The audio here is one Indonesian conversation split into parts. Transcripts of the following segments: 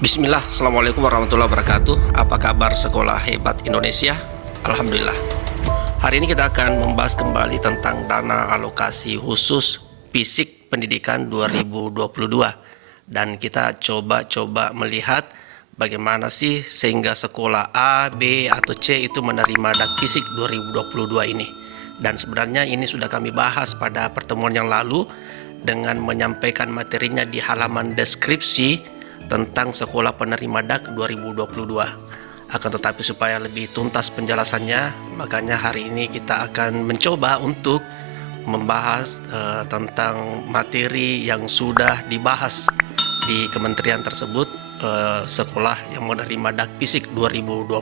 Bismillah, Assalamualaikum warahmatullahi wabarakatuh. Apa kabar sekolah hebat Indonesia? Alhamdulillah. Hari ini kita akan membahas kembali tentang dana alokasi khusus fisik pendidikan 2022. Dan kita coba melihat bagaimana sih sehingga sekolah A, B, atau C itu menerima dak fisik 2022 ini. Dan sebenarnya ini sudah kami bahas pada pertemuan yang lalu dengan menyampaikan materinya di halaman deskripsi tentang sekolah penerima DAK 2022. Akan tetapi supaya lebih tuntas penjelasannya, makanya hari ini kita akan mencoba untuk membahas tentang materi yang sudah dibahas di kementerian tersebut, sekolah yang menerima DAK fisik 2022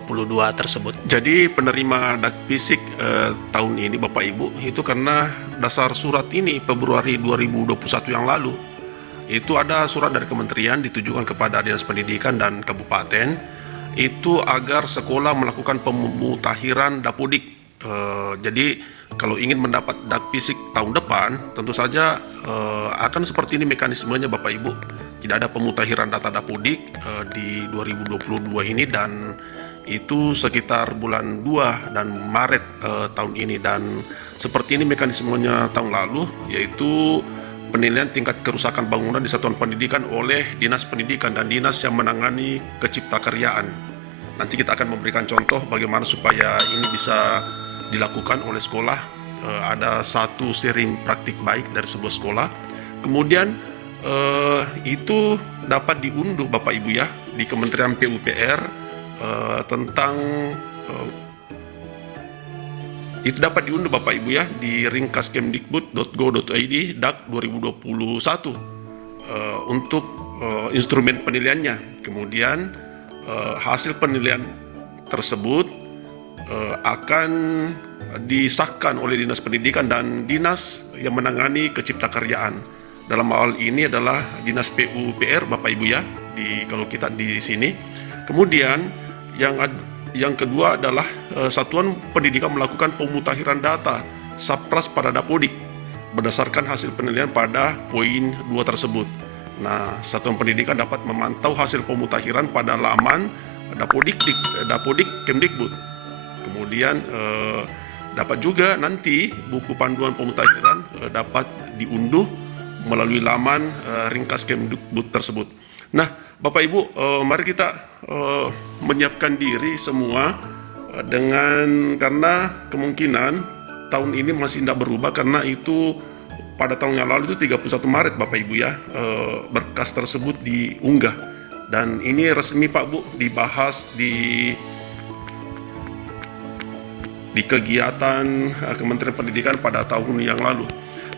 tersebut. Jadi penerima DAK fisik tahun ini Bapak Ibu itu karena dasar surat ini Februari 2021 yang lalu itu ada surat dari kementerian ditujukan kepada Dinas Pendidikan dan Kabupaten itu agar sekolah melakukan pemutakhiran dapodik. Jadi kalau ingin mendapat dak fisik tahun depan tentu saja akan seperti ini mekanismenya Bapak Ibu. Tidak ada pemutakhiran data dapodik di 2022 ini, dan itu sekitar bulan 2 dan Maret tahun ini. Dan seperti ini mekanismenya tahun lalu, yaitu penilaian tingkat kerusakan bangunan di satuan pendidikan oleh Dinas Pendidikan dan dinas yang menangani keciptakaryaan. Nanti kita akan memberikan contoh bagaimana supaya ini bisa dilakukan oleh sekolah. Ada satu sharing praktik baik dari sebuah sekolah. Kemudian itu dapat diunduh Bapak Ibu ya di Kementerian PUPR tentang itu dapat diunduh Bapak Ibu ya di ringkaskemdikbud.go.id DAK 2021 untuk instrumen penilaiannya. Kemudian hasil penilaian tersebut akan disahkan oleh Dinas Pendidikan dan dinas yang menangani keciptakaryaan. Dalam hal ini adalah Dinas PUPR Bapak Ibu ya, kalau kita di sini. Kemudian yang kedua adalah Satuan Pendidikan melakukan pemutakhiran data Sapras pada dapodik berdasarkan hasil penilaian pada poin 2 tersebut. Nah, Satuan Pendidikan dapat memantau hasil pemutakhiran pada laman dapodik Kemdikbud. Kemudian dapat juga nanti buku panduan pemutakhiran dapat diunduh melalui laman ringkas Kemdikbud tersebut. Nah, Bapak Ibu, mari kita menyiapkan diri semua karena kemungkinan tahun ini masih tidak berubah, karena itu pada tahun yang lalu itu 31 Maret Bapak Ibu ya, berkas tersebut diunggah, dan ini resmi Pak Bu dibahas di kegiatan Kementerian Pendidikan pada tahun yang lalu.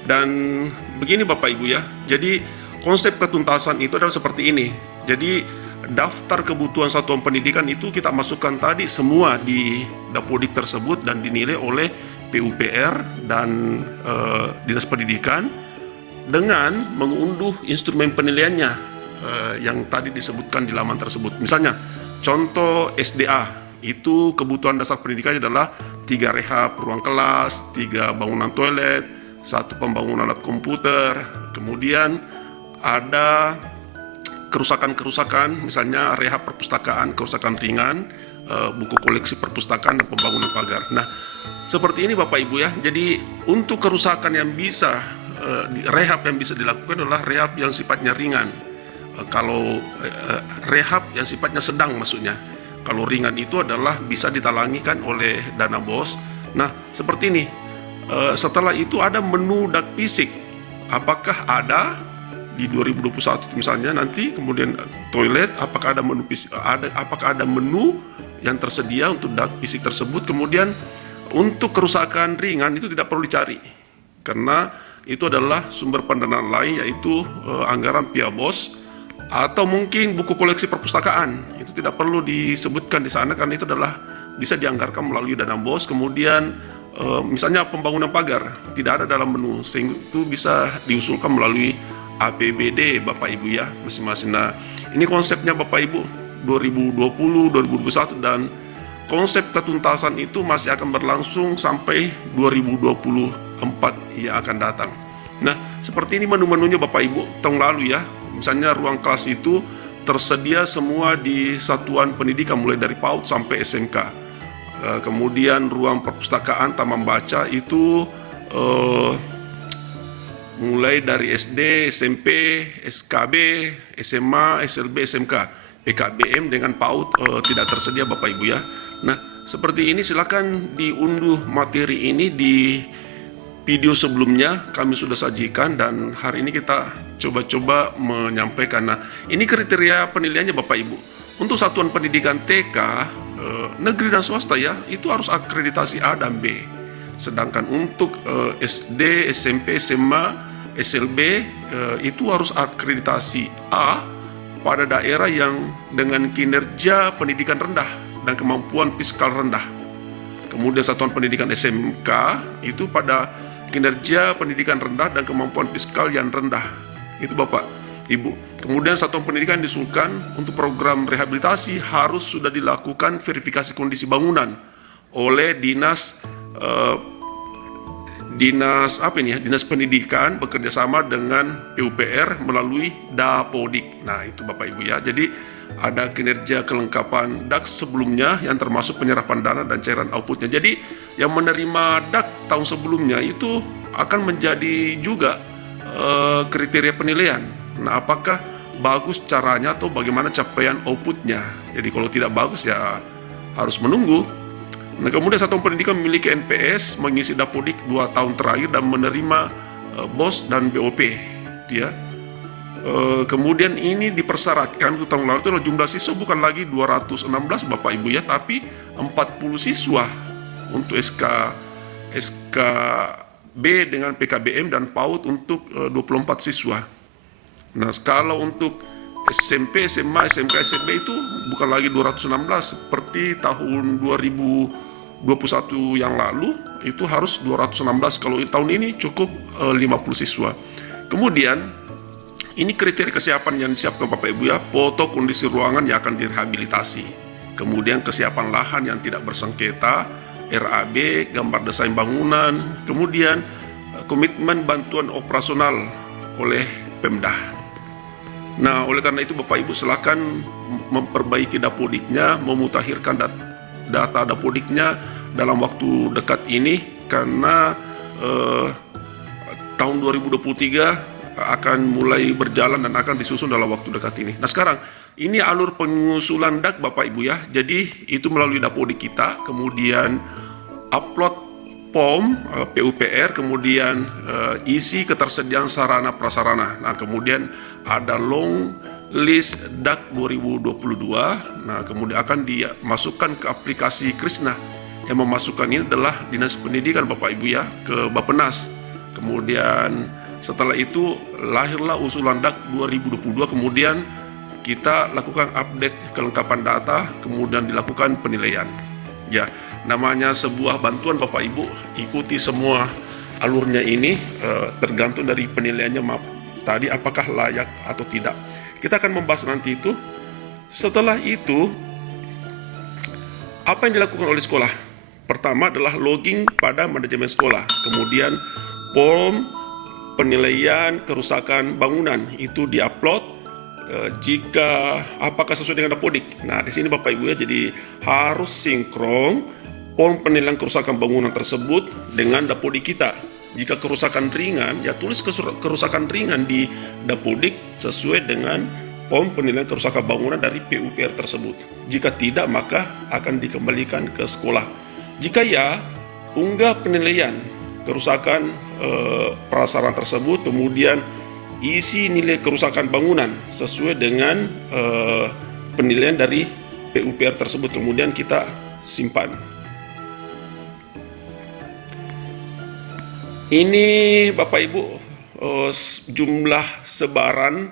Dan begini Bapak Ibu ya, jadi konsep ketuntasan itu adalah seperti ini. Jadi daftar kebutuhan satuan pendidikan itu kita masukkan tadi semua di dapodik tersebut dan dinilai oleh PUPR dan Dinas Pendidikan dengan mengunduh instrumen penilaiannya yang tadi disebutkan di laman tersebut. Misalnya contoh SDA itu kebutuhan dasar pendidikannya adalah 3 rehab ruang kelas, 3 bangunan toilet, 1 pembangunan alat komputer, kemudian ada kerusakan-kerusakan, misalnya rehab perpustakaan, kerusakan ringan, buku koleksi perpustakaan, dan pembangunan pagar. Nah, seperti ini Bapak Ibu ya. Jadi untuk kerusakan yang bisa rehab yang bisa dilakukan adalah rehab yang sifatnya ringan. Kalau rehab yang sifatnya sedang maksudnya. Kalau ringan itu adalah bisa ditalangikan oleh dana BOS. Nah, seperti ini. Setelah itu ada menu dak fisik. Apakah ada di 2021 misalnya nanti, kemudian toilet, apakah ada menu yang tersedia untuk dak fisik tersebut. Kemudian untuk kerusakan ringan itu tidak perlu dicari karena itu adalah sumber pendanaan lain, yaitu anggaran via BOS atau mungkin buku koleksi perpustakaan. Itu tidak perlu disebutkan di sana karena itu adalah bisa dianggarkan melalui dana BOS. Kemudian misalnya pembangunan pagar tidak ada dalam menu, sehingga itu bisa diusulkan melalui APBD Bapak Ibu ya masing-masing. Nah, ini konsepnya Bapak Ibu 2020, 2021, dan konsep ketuntasan itu masih akan berlangsung sampai 2024 yang akan datang. Nah, seperti ini menu-menunya Bapak Ibu tahun lalu ya. Misalnya ruang kelas itu tersedia semua di satuan pendidikan mulai dari PAUD sampai SMK. Kemudian ruang perpustakaan taman baca itu mulai dari SD, SMP, SKB, SMA, SLB, SMK. PKBM dengan PAUD tidak tersedia Bapak Ibu ya. Nah, seperti ini silakan diunduh materi ini di video sebelumnya kami sudah sajikan, dan hari ini kita coba-coba menyampaikan. Nah, ini kriteria penilaiannya Bapak Ibu. Untuk satuan pendidikan TK, negeri dan swasta ya, itu harus akreditasi A dan B. Sedangkan untuk SD, SMP, SMA, SLB itu harus akreditasi A pada daerah yang dengan kinerja pendidikan rendah dan kemampuan fiskal rendah. Kemudian satuan pendidikan SMK itu pada kinerja pendidikan rendah dan kemampuan fiskal yang rendah. Itu Bapak, Ibu. Kemudian satuan pendidikan diusulkan untuk program rehabilitasi harus sudah dilakukan verifikasi kondisi bangunan oleh Dinas Pendidikan bekerjasama dengan PUPR melalui Dapodik. Nah, itu Bapak Ibu ya. Jadi ada kinerja kelengkapan DAK sebelumnya yang termasuk penyerapan dana dan cairan outputnya. Jadi yang menerima DAK tahun sebelumnya itu akan menjadi juga kriteria penilaian. Nah, apakah bagus caranya atau bagaimana capaian outputnya. Jadi kalau tidak bagus ya harus menunggu. Nah, kemudian satuan pendidikan memiliki NPS mengisi Dapodik 2 tahun terakhir dan menerima BOS dan BOP. Ya. Kemudian ini dipersyaratkan untuk tahun lalu itu adalah jumlah siswa bukan lagi 216 Bapak Ibu ya, tapi 40 siswa untuk SKB dengan PKBM dan PAUD untuk 24 siswa. Nah, kalau untuk SMP, SMA, SMK, SMB itu bukan lagi 216 seperti tahun 2021 yang lalu, itu harus 216. Kalau tahun ini cukup 50 siswa. Kemudian ini kriteria kesiapan yang disiapkan Bapak Ibu ya, foto kondisi ruangan yang akan direhabilitasi. Kemudian kesiapan lahan yang tidak bersengketa, RAB, gambar desain bangunan, kemudian komitmen bantuan operasional oleh Pemda. Nah, oleh karena itu Bapak Ibu silakan memperbaiki Dapodiknya, memutakhirkan data Dapodiknya dalam waktu dekat ini, karena tahun 2023 akan mulai berjalan dan akan disusun dalam waktu dekat ini. Nah, sekarang ini alur pengusulan DAK Bapak Ibu ya. Jadi itu melalui Dapodik kita, kemudian upload POM, PUPR, kemudian isi ketersediaan sarana prasarana. Nah, kemudian ada long list DAK 2022. Nah, kemudian akan dimasukkan ke aplikasi Krisna. Yang memasukkan ini adalah Dinas Pendidikan Bapak Ibu ya, ke Bappenas. Kemudian setelah itu lahirlah usulan DAK 2022, kemudian kita lakukan update kelengkapan data, kemudian dilakukan penilaian. Ya, namanya sebuah bantuan Bapak Ibu, ikuti semua alurnya ini, tergantung dari penilaiannya tadi apakah layak atau tidak. Kita akan membahas nanti itu. Setelah itu, apa yang dilakukan oleh sekolah? Pertama adalah logging pada manajemen sekolah, kemudian form penilaian kerusakan bangunan itu diupload jika apakah sesuai dengan Dapodik. Nah, di sini Bapak Ibu ya, jadi harus sinkron form penilaian kerusakan bangunan tersebut dengan Dapodik kita. Jika kerusakan ringan, ya tulis kerusakan ringan di Dapodik sesuai dengan form penilaian kerusakan bangunan dari PUPR tersebut. Jika tidak, maka akan dikembalikan ke sekolah. Jika ya, unggah penilaian kerusakan prasarana tersebut, kemudian isi nilai kerusakan bangunan sesuai dengan penilaian dari PUPR tersebut, kemudian kita simpan. Ini Bapak Ibu jumlah sebaran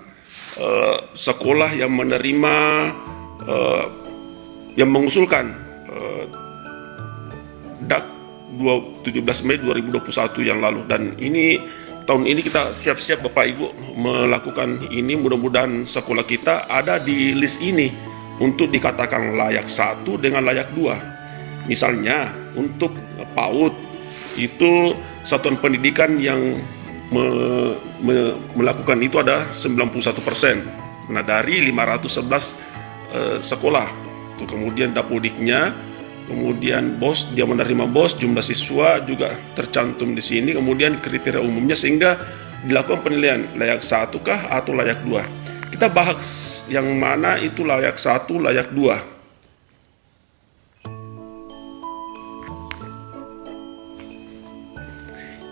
sekolah yang menerima yang mengusulkan DAK 17 Mei 2021 yang lalu, dan ini tahun ini kita siap-siap Bapak Ibu melakukan ini. Mudah-mudahan sekolah kita ada di list ini untuk dikatakan layak 1 dengan layak 2. Misalnya untuk PAUD itu satuan pendidikan yang melakukan itu ada 91%. Nah, dari 511 sekolah. Tuh, kemudian Dapodiknya, kemudian BOS, dia menerima BOS, jumlah siswa juga tercantum di sini, kemudian kriteria umumnya, sehingga dilakukan penilaian layak 1 kah atau layak 2. Kita bahas yang mana itu layak 1, layak 2.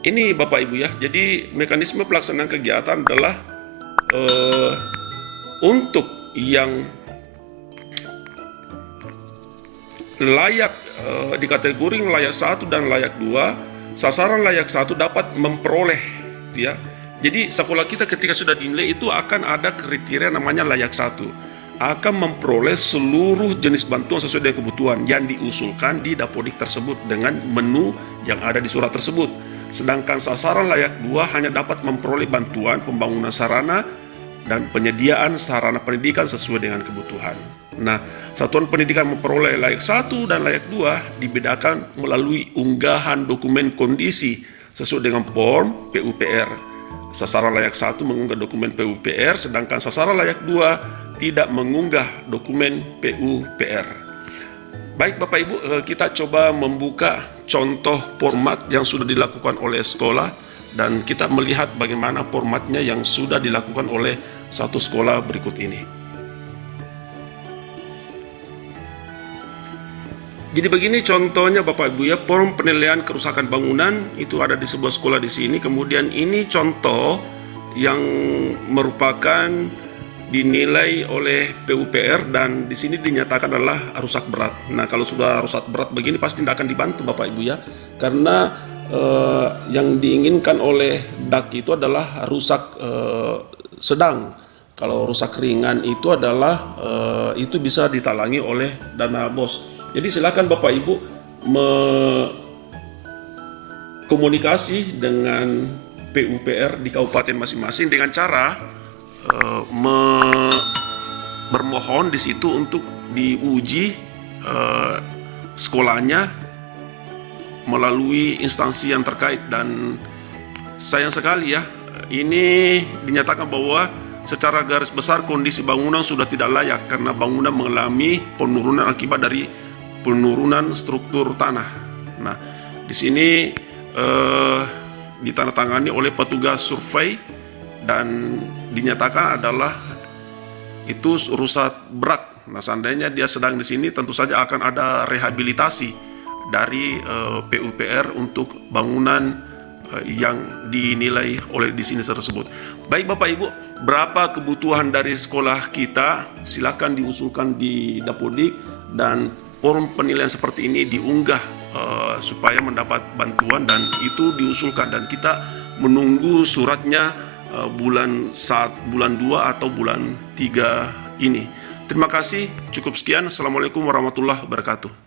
Ini Bapak Ibu ya, jadi mekanisme pelaksanaan kegiatan adalah untuk yang layak di kategori layak 1 dan layak 2, sasaran layak 1 dapat memperoleh ya. Jadi sekolah kita ketika sudah dinilai itu akan ada kriteria namanya layak 1, akan memperoleh seluruh jenis bantuan sesuai dengan kebutuhan yang diusulkan di Dapodik tersebut dengan menu yang ada di surat tersebut. Sedangkan sasaran layak 2 hanya dapat memperoleh bantuan pembangunan sarana dan penyediaan sarana pendidikan sesuai dengan kebutuhan. Nah, satuan pendidikan memperoleh layak 1 dan layak 2 dibedakan melalui unggahan dokumen kondisi sesuai dengan form PUPR. Sasaran layak 1 mengunggah dokumen PUPR, sedangkan sasaran layak 2 tidak mengunggah dokumen PUPR. Baik Bapak Ibu, kita coba membuka contoh format yang sudah dilakukan oleh sekolah dan kita melihat bagaimana formatnya yang sudah dilakukan oleh satu sekolah berikut ini. Jadi begini contohnya Bapak Ibu ya, form penilaian kerusakan bangunan itu ada di sebuah sekolah di sini. Kemudian ini contoh yang merupakan dinilai oleh PUPR dan di sini dinyatakan adalah rusak berat. Nah, kalau sudah rusak berat begini pasti tidak akan dibantu Bapak Ibu ya, karena yang diinginkan oleh DAK itu adalah rusak sedang. Kalau rusak ringan itu adalah itu bisa ditalangi oleh dana BOS. Jadi silakan Bapak Ibu komunikasi dengan PUPR di kabupaten masing-masing dengan cara bermohon di situ untuk diuji sekolahnya melalui instansi yang terkait. Dan sayang sekali ya, ini dinyatakan bahwa secara garis besar kondisi bangunan sudah tidak layak karena bangunan mengalami penurunan akibat dari penurunan struktur tanah. Nah, di sini ditandatangani oleh petugas survei dan dinyatakan adalah itu rusak berat. Nah, seandainya dia sedang di sini tentu saja akan ada rehabilitasi dari PUPR untuk bangunan yang dinilai oleh di sini tersebut. Baik Bapak Ibu, berapa kebutuhan dari sekolah kita silakan diusulkan di Dapodik dan form penilaian seperti ini diunggah supaya mendapat bantuan dan itu diusulkan dan kita menunggu suratnya bulan 2 atau bulan 3 ini. Terima kasih, cukup sekian. Assalamualaikum warahmatullahi wabarakatuh.